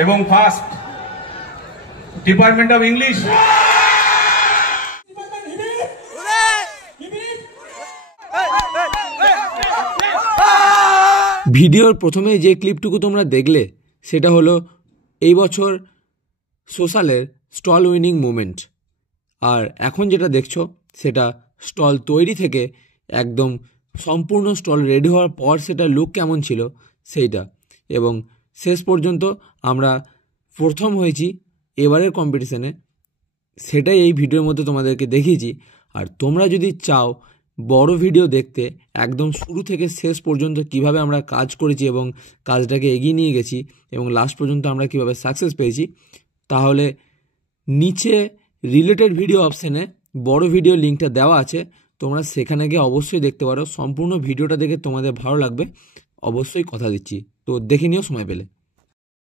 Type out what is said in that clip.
এবং first department of English. ভিডিওর প্রথমে যে ক্লিপটুকু তোমরা দেখলে সেটা হলো এই বছর সোশ্যালের স্টল উইনিং মুভমেন্ট। আর এখন যেটা দেখছো সেটা স্টল তৈরি থেকে একদম সম্পূর্ণ স্টল রেডি হওয়ার পর সেটা লুক কেমন ছিল সেইটা। এবং শেষ পর্যন্ত আমরা প্রথম হয়েছি এবারের কম্পিটিশানে, সেটাই এই ভিডিওর মধ্যে তোমাদেরকে দেখিয়েছি। আর তোমরা যদি চাও বড় ভিডিও দেখতে একদম শুরু থেকে শেষ পর্যন্ত কিভাবে আমরা কাজ করেছি এবং কাজটাকে এগিয়ে নিয়ে গেছি এবং লাস্ট পর্যন্ত আমরা কিভাবে সাকসেস পেয়েছি, তাহলে নিচে রিলেটেড ভিডিও অপশানে বড় ভিডিও লিঙ্কটা দেওয়া আছে, তোমরা সেখানে গিয়ে অবশ্যই দেখতে পারো। সম্পূর্ণ ভিডিওটা দেখে তোমাদের ভালো লাগবে, অবশ্যই কথা দিচ্ছি। তো দেখে নিও সময় পেলে।